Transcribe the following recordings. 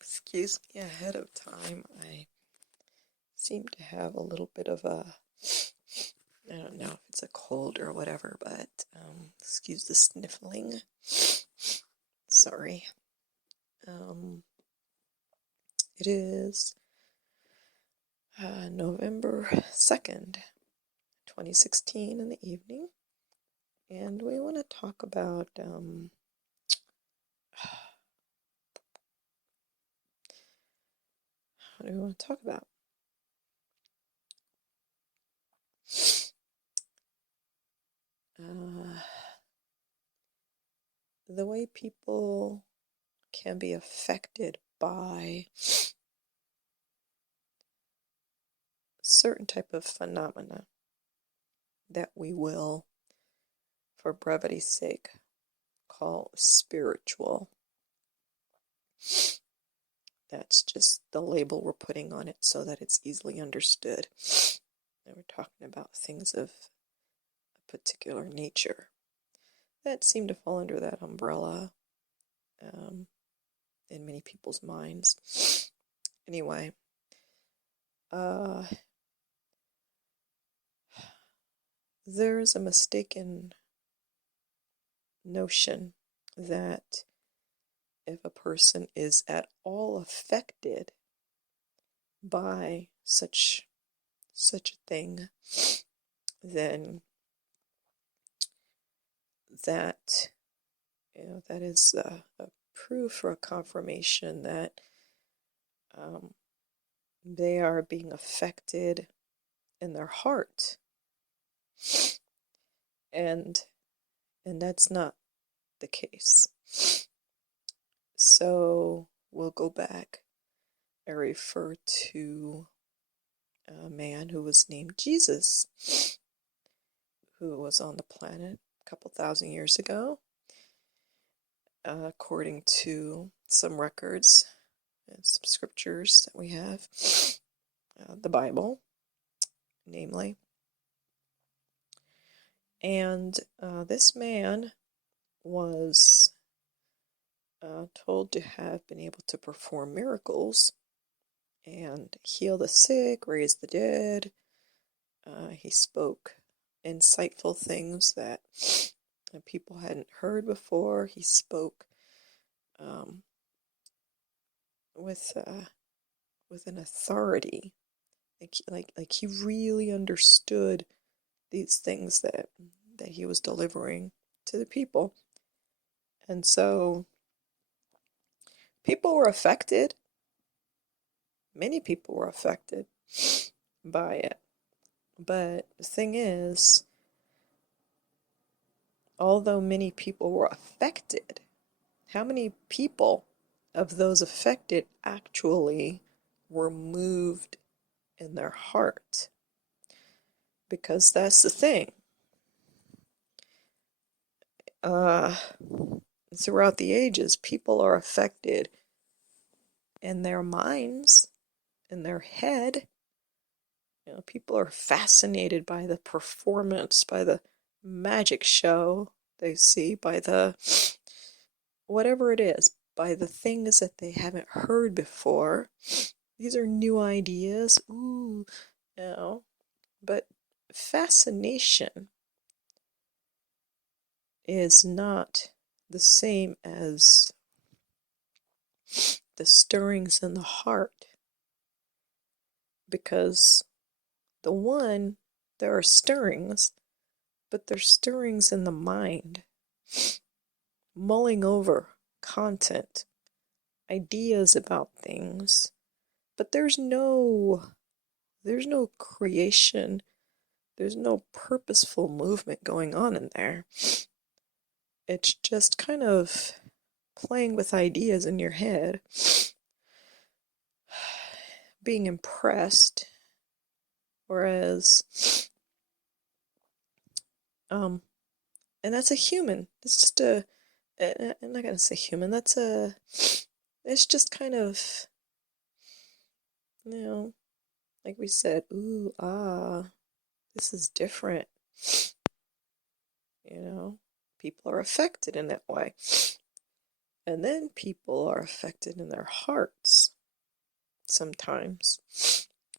Excuse me ahead of time. I seem to have a little bit of I don't know if it's a cold or whatever, but excuse the sniffling. Sorry. It is November 2nd, 2016 in the evening, and we want to talk about what do we want to talk about? The way people can be affected by certain type of phenomena that we will, for brevity's sake, call spiritual. That's just the label we're putting on it so that it's easily understood. And we're talking about things of a particular nature that seem to fall under that umbrella in many people's minds. Anyway, there is a mistaken notion that if a person is at all affected by such a thing, then that that is a proof or a confirmation that they are being affected in their heart, and that's not the case. So we'll go back and refer to a man who was named Jesus, who was on the planet a couple thousand years ago, according to some records and some scriptures that we have, the Bible, namely. And this man was told to have been able to perform miracles and heal the sick, raise the dead. He spoke insightful things that people hadn't heard before. He spoke with an authority, like he really understood these things that he was delivering to the people. And so people were affected. Many people were affected by it. But the thing is, although many people were affected, how many people of those affected actually were moved in their heart? Because that's the thing. Throughout the ages, people are affected in their minds, in their head. People are fascinated by the performance, by the magic show they see, by the whatever it is, by the things that they haven't heard before. These are new ideas. Ooh, but fascination is not the same as the stirrings in the heart, because there are stirrings, but there's stirrings in the mind, mulling over content, ideas about things, but there's no creation, there's no purposeful movement going on in there. It's just kind of playing with ideas in your head, being impressed, whereas and that's a human. It's just I'm not gonna say human, it's just kind of, like we said, ooh, ah, this is different. People are affected in that way. And then people are affected in their hearts sometimes.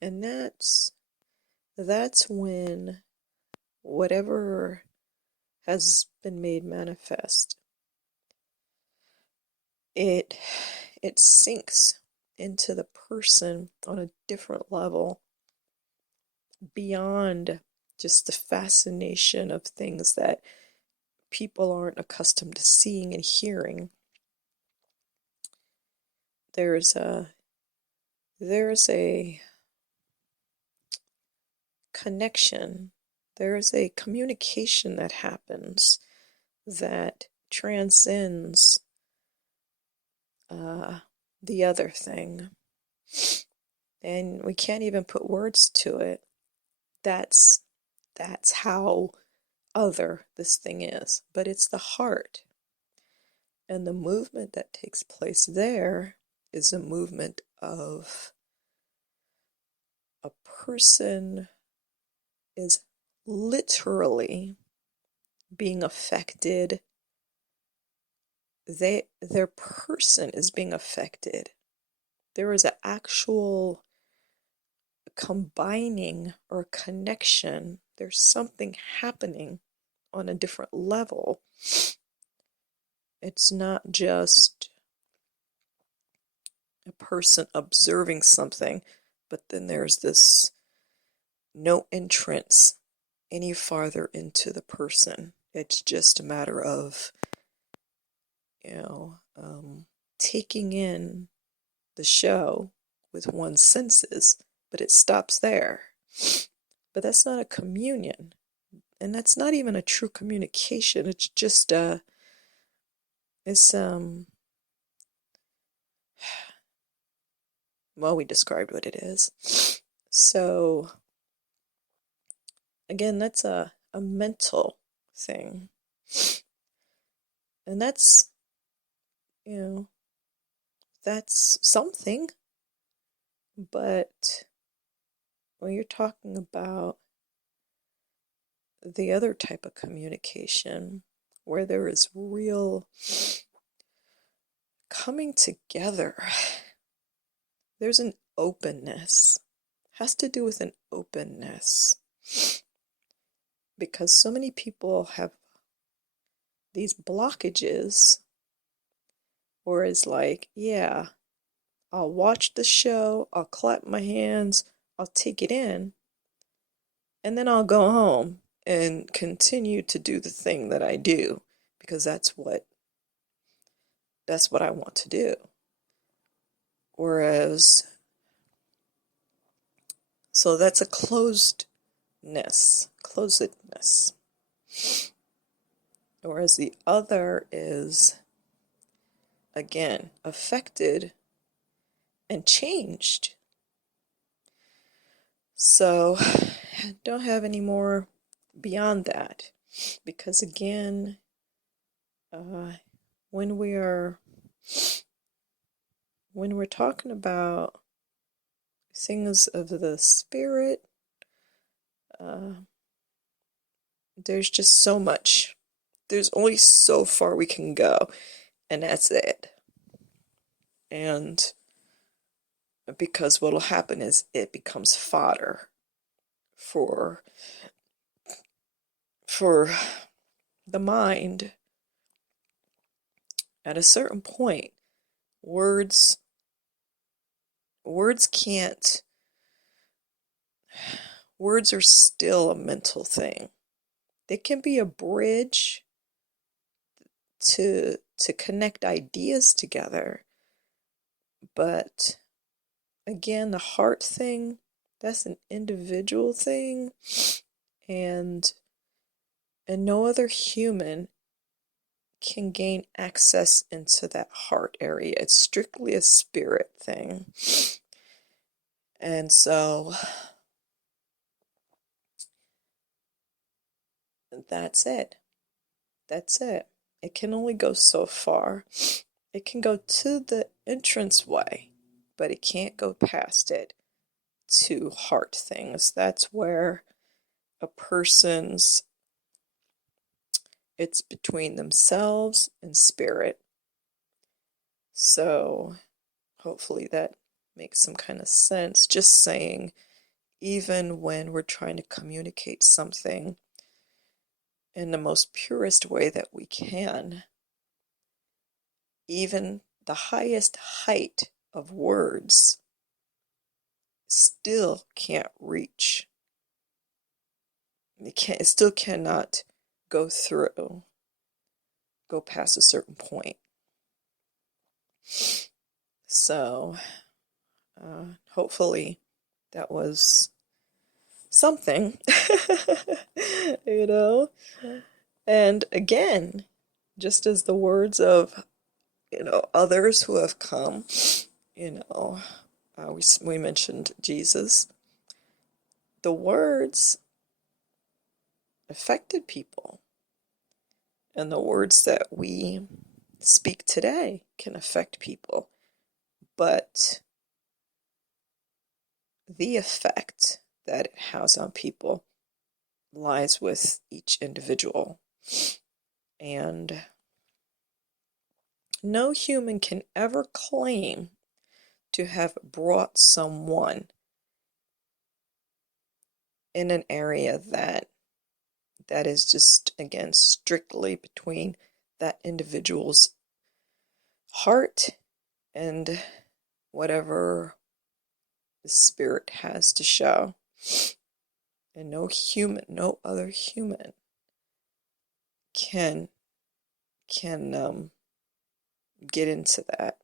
And that's when whatever has been made manifest, it sinks into the person on a different level beyond just the fascination of things that people aren't accustomed to seeing and hearing. There's a connection, there's a communication that happens that transcends the other thing. And we can't even put words to it. That's how other this thing is. But it's the heart. And the movement that takes place there is a movement of a person is literally being affected. Their person is being affected. There is an actual combining or connection. There's something happening on a different level. It's not just a person observing something, but then there's this no entrance any farther into the person. It's just a matter of, taking in the show with one's senses, but it stops there. But that's not a communion, and that's not even a true communication. It's just well, we described what it is. So again, that's a mental thing, and that's that's something. But when you're talking about the other type of communication, where there is real coming together, there's an openness. It has to do with an openness. Because so many people have these blockages, or it's like, yeah, I'll watch the show, I'll clap my hands, I'll take it in, and then I'll go home and continue to do the thing that I do, because that's what I want to do. Whereas, so that's a closedness. Whereas the other is, again, affected and changed. So I don't have any more beyond that, because again, when we're talking about things of the spirit, there's just so much. There's only so far we can go, and that's it. And because what'll happen is it becomes fodder for the mind. At a certain point, words can't. Words are still a mental thing. They can be a bridge to connect ideas together, but again, the heart thing, that's an individual thing, and no other human can gain access into that heart area. It's strictly a spirit thing. And so that's it. It can only go so far. It can go to the entranceway, but it can't go past it to heart things. That's where a person's, it's between themselves and spirit. So hopefully that makes some kind of sense. Just saying, even when we're trying to communicate something in the most purest way that we can, even the highest height of words still can't reach. It still cannot go past a certain point. So, hopefully that was something, you know? And again, just as the words of, others who have come, we mentioned Jesus, the words affected people. And the words that we speak today can affect people. But the effect that it has on people lies with each individual. And no human can ever claim to have brought someone in an area that is just, again, strictly between that individual's heart and whatever the spirit has to show. And no other human can get into that.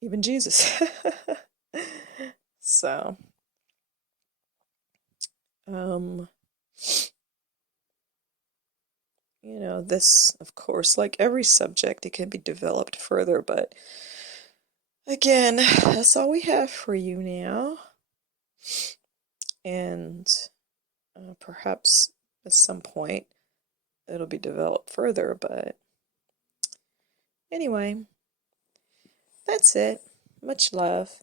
Even Jesus. So, this, of course, like every subject, it can be developed further, but again, that's all we have for you now. And perhaps at some point it'll be developed further, but anyway, that's it. Much love.